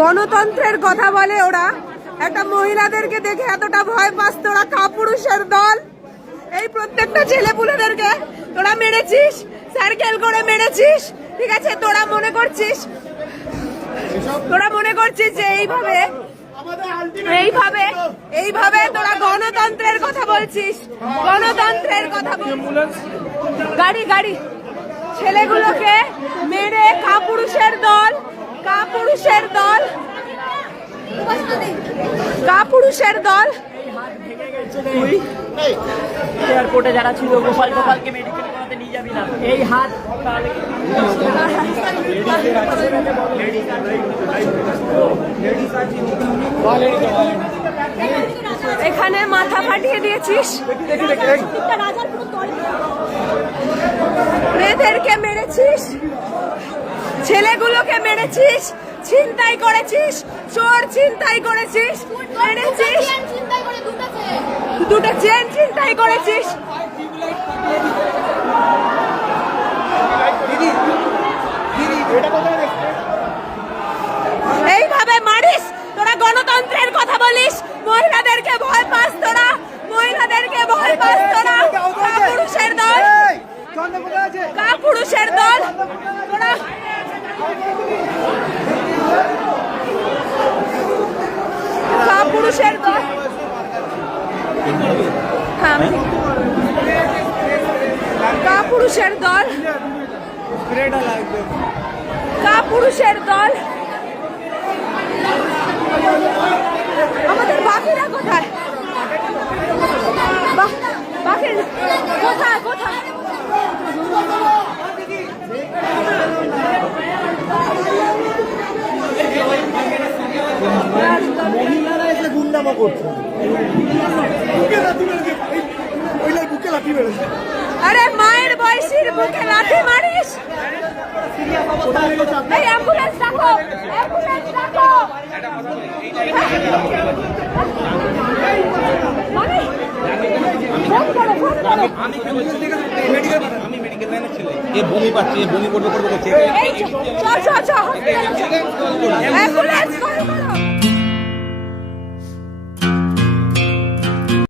গণতন্ত্রের কথা বলে ওরা, একটা মহিলাদেরকে দেখে এতটা ভয় পাস তোরা, কাপুরুষের দল। এই প্রত্যেকটা ছেলেপুলেদেরকে তোরা মেরেছিস, সার্কেল করে মেরেছিস, ঠিক আছে? তোরা মনে করছিস যে এইভাবে তোরা গণতন্ত্রের কথা বলছিস, গণতন্ত্রের কথা বলছিস। গাড়ি ছেলেগুলোকে মেরে কাপুরুষের দল, কাপুরুষের দল। এয়ারপোর্টে যারা ছিল গোপালকে মেডিকেল করাতে নিয়ে যাবি না, এই হাত এখানে মাথা ফাটিয়ে দিয়েছিস, মেয়েদেরকে মেরেছিস, ছেলেগুলোকে মেরেছিস, ছিনতাই করেছিস, চোর ছিনতাই করেছিস, মেরেছিস, দুটো চেন ছিনতাই করেছিস। এইভাবে মারিস তোরা, গণতন্ত্রের কথা বলিস, মহিলাদেরকে ভয় পাস তোরা, মহিলাদেরকে ভয় পাস তোরা। কাপুরুষের দল, কাপুরুষের দল তোরা। কাপুরুষের দল, কাপুরুষের দল, কাপুরুষের দল। আমাদের বাকিরা কোথায়? বাকি কোথায় কোথায়? মহিলারা এসে গুন্ডামো করছে, আরে মায়ের বয়সীর বুকে লাঠি মারিস। এই অ্যাম্বুলেন্স ডাকো, অ্যাম্বুলেন্স ডাকো। মানে ফোন করো, ফোন করো। আমি মেডিকেল লাইনে ছিল, এ বমি পাচ্ছে, এ বমি করতে করতে এই চ চ চ, অ্যাম্বুলেন্স করো।